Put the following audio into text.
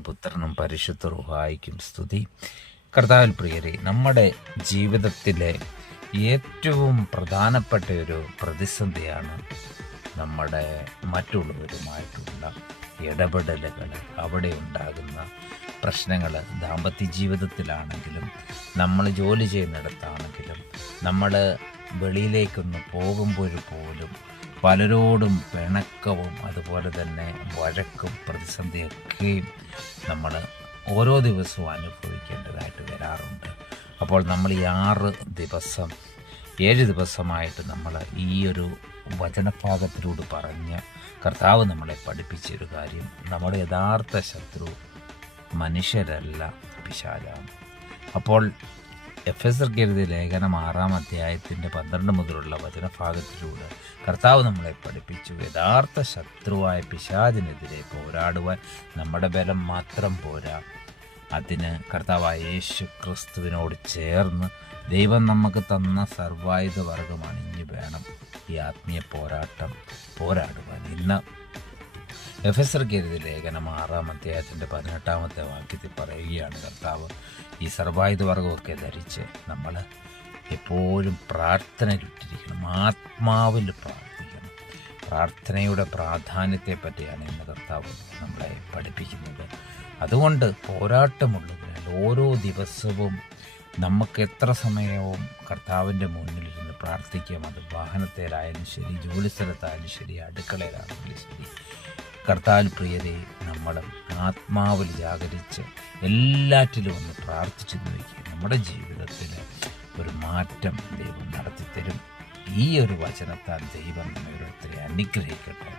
പിതാവിനും പുത്രനും പരിശുദ്ധ റൂഹായിക്കും സ്തുതി. കർത്താവിൽ പ്രിയരെ, നമ്മുടെ ജീവിതത്തിലെ ഏറ്റവും പ്രധാനപ്പെട്ട ഒരു പ്രതിസന്ധിയാണ് നമ്മുടെ മറ്റുള്ളവരുമായിട്ടുള്ള ഇടപെടലുകൾ, അവിടെ ഉണ്ടാകുന്ന പ്രശ്നങ്ങൾ. ദാമ്പത്യ ജീവിതത്തിലാണെങ്കിലും, നമ്മൾ ജോലി ചെയ്യുന്നിടത്താണെങ്കിലും, നമ്മൾ വെളിയിലേക്കൊന്ന് പോകുമ്പോൾ പോലും പലരോടും പിണക്കവും അതുപോലെ തന്നെ വഴക്കും പ്രതിസന്ധിയൊക്കെയും നമ്മൾ ഓരോ ദിവസവും അനുഭവിക്കേണ്ടതായിട്ട് വരാറുണ്ട്. അപ്പോൾ നമ്മൾ ഈ 7 ദിവസമായിട്ട് നമ്മൾ ഈ ഒരു വചനഭാഗത്തിലൂടെ പറഞ്ഞ കർത്താവ് നമ്മളെ പഠിപ്പിച്ചൊരു കാര്യം, നമ്മുടെ യഥാർത്ഥ ശത്രു മനുഷ്യരല്ല, പിശാചാണ്. അപ്പോൾ എഫെസർക്ക് എഴുതിയ ലേഖനം 6-ാം അധ്യായത്തിൻ്റെ 12 മുതലുള്ള വചനഭാഗത്തിലൂടെ കർത്താവ് നമ്മളെ പഠിപ്പിച്ചു, യഥാർത്ഥ ശത്രുവായ പിശാചിനെതിരെ പോരാടുവാൻ നമ്മുടെ ബലം മാത്രം പോരാ, അതിന് കർത്താവായ യേശു ക്രിസ്തുവിനോട് ചേർന്ന് ദൈവം നമുക്ക് തന്ന സർവായുധ വർഗം അണിഞ്ഞു വേണം ഈ ആത്മീയ പോരാടുവാൻ. ഇന്ന് എഫെസർക്ക് എഴുതിയ ലേഖനം 6-ാം അധ്യായത്തിൻ്റെ 18-ാമത്തെ വാക്യത്തിൽ പറയുകയാണ് കർത്താവ്, ഈ സർവായുധ വർഗമൊക്കെ ധരിച്ച് നമ്മൾ എപ്പോഴും പ്രാർത്ഥനയിലിട്ടിരിക്കണം, ആത്മാവിൽ പ്രാർത്ഥിക്കണം. പ്രാർത്ഥനയുടെ പ്രാധാന്യത്തെ പറ്റിയാണ് ഇന്ന് കർത്താവ് നമ്മളെ പഠിപ്പിക്കുന്നത്. അതുകൊണ്ട് പോരാട്ടമുള്ളതിനാൽ ഓരോ ദിവസവും നമുക്ക് എത്ര സമയവും കർത്താവിൻ്റെ മുന്നിലിരുന്ന് പ്രാർത്ഥിക്കാം. അത് വാഹനത്തിലായാലും ശരി, ജോലിസ്ഥലത്തായാലും ശരി, അടുക്കളയിലാണെങ്കിലും ശരി. കർത്താവിൽ പ്രിയരെ, നമ്മൾ ആത്മാവിൽ ജാഗരിച്ച് എല്ലാറ്റിലും ഒന്ന് പ്രാർത്ഥിച്ചു നോക്കി, നമ്മുടെ ജീവിതത്തിൽ ഒരു മാറ്റം ദൈവം നടത്തിത്തരും. ഈ ഒരു വചനത്താൽ ദൈവം നമ്മെ ഓരോരുത്തരെ അനുഗ്രഹിക്കട്ടെ.